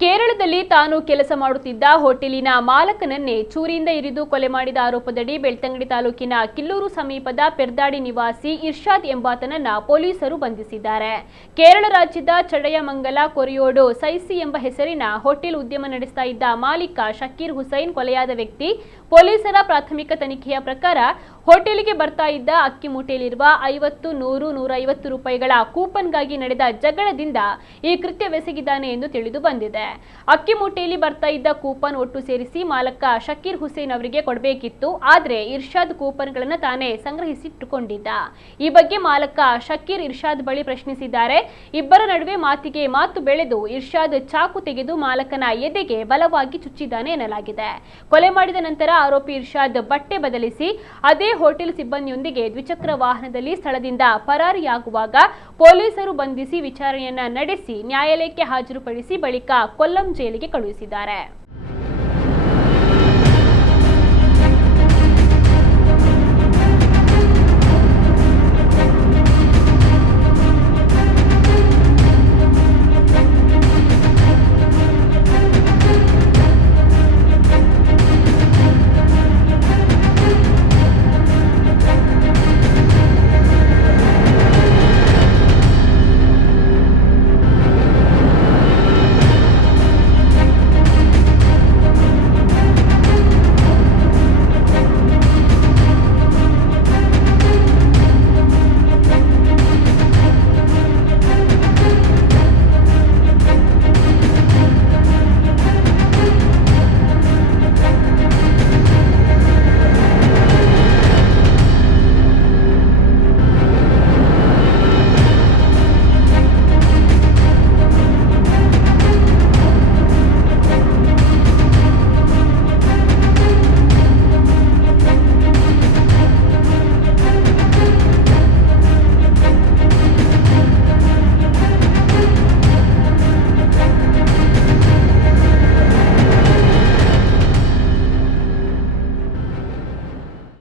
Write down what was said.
ಕೇರಳದಲ್ಲಿ ತಾನು ಕೆಲಸ ಮಾಡುತ್ತಿದ್ದ ಹೋಟೆಲಿನ ಮಾಲಕನನ್ನೇ ಚೂರಿಯಿಂದ ಇರಿದು ಕೊಲೆ ಮಾಡಿದ ಆರೋಪದಡಿ ಬೆಳ್ತಂಗಡಿ ತಾಲೂಕಿನ ಕಿಲ್ಲೂರು ಸಮೀಪದ ಪೆರ್ದಾಡಿ ನಿವಾಸಿ ಇರ್ಷಾದ್ ಎಂಬಾತನನ್ನ ಪೊಲೀಸರು ಬಂಧಿಸಿದ್ದಾರೆ. ಕೇರಳ ರಾಜ್ಯದ ಚಡಯಮಂಗಲ ಕೊರಿಯೋಡು ಸೈಸಿ ಎಂಬ ಹೆಸರಿನ ಹೋಟೆಲ್ ಉದ್ಯಮ ನಡೆಸ್ತಾ ಇದ್ದ ಮಾಲೀಕ ಶಕೀರ್ ಹುಸೈನ್ ಕೊಲೆಯಾದ ವ್ಯಕ್ತಿ. ಪೊಲೀಸರ ಪ್ರಾಥಮಿಕ ತನಿಖೆಯ ಪ್ರಕಾರ ಹೋಟೆಲಿಗೆ ಬರ್ತಾ ಇದ್ದ ಅಕ್ಕಿ ಮೂಟೆಯಲ್ಲಿರುವ 50, 100, 150 ರೂಪಾಯಿಗಳ ಕೂಪನ್ಗಾಗಿ ನಡೆದ ಜಗಳದಿಂದ ಈ ಕೃತ್ಯವೆಸಗಿದ್ದಾನೆ ಎಂದು ತಿಳಿದು ಬಂದಿದೆ. ಅಕ್ಕಿ ಮೂಟೆಯಲ್ಲಿ ಬರ್ತಾ ಇದ್ದ ಕೂಪನ್ ಒಟ್ಟು ಸೇರಿಸಿ ಮಾಲಕ ಶಕೀರ್ ಹುಸೇನ್ ಅವರಿಗೆ ಕೊಡಬೇಕಿತ್ತು. ಆದರೆ ಇರ್ಷಾದ್ ಕೂಪನ್ಗಳನ್ನು ತಾನೇ ಸಂಗ್ರಹಿಸಿಟ್ಟುಕೊಂಡಿದ್ದ. ಈ ಬಗ್ಗೆ ಮಾಲಕ ಶಕೀರ್ ಇರ್ಷಾದ್ ಬಳಿ ಪ್ರಶ್ನಿಸಿದ್ದಾರೆ. ಇಬ್ಬರ ನಡುವೆ ಮಾತಿಗೆ ಮಾತು ಬೆಳೆದು ಇರ್ಷಾದ್ ಚಾಕು ತೆಗೆದು ಮಾಲಕನ ಎದೆಗೆ ಬಲವಾಗಿ ಚುಚ್ಚಿದ್ದಾನೆ ಎನ್ನಲಾಗಿದೆ. ಕೊಲೆ ಮಾಡಿದ ನಂತರ ಆರೋಪಿ ಇರ್ಷಾದ್ ಬಟ್ಟೆ ಬದಲಿಸಿ ಅದೇ ಹೋಟೆಲ್ ಸಿಬ್ಬಂದಿಯೊಂದಿಗೆ ದ್ವಿಚಕ್ರ ವಾಹನದಲ್ಲಿ ಸ್ಥಳದಿಂದ ಪರಾರಿಯಾಗುವಾಗ ಪೊಲೀಸರು ಬಂಧಿಸಿ ವಿಚಾರಣೆಯನ್ನ ನಡೆಸಿ ನ್ಯಾಯಾಲಯಕ್ಕೆ ಹಾಜರುಪಡಿಸಿ ಬಳಿಕ ಕೊಲ್ಲಂ ಜೈಲಿಗೆ ಕಳುಹಿಸಿದ್ದಾರೆ.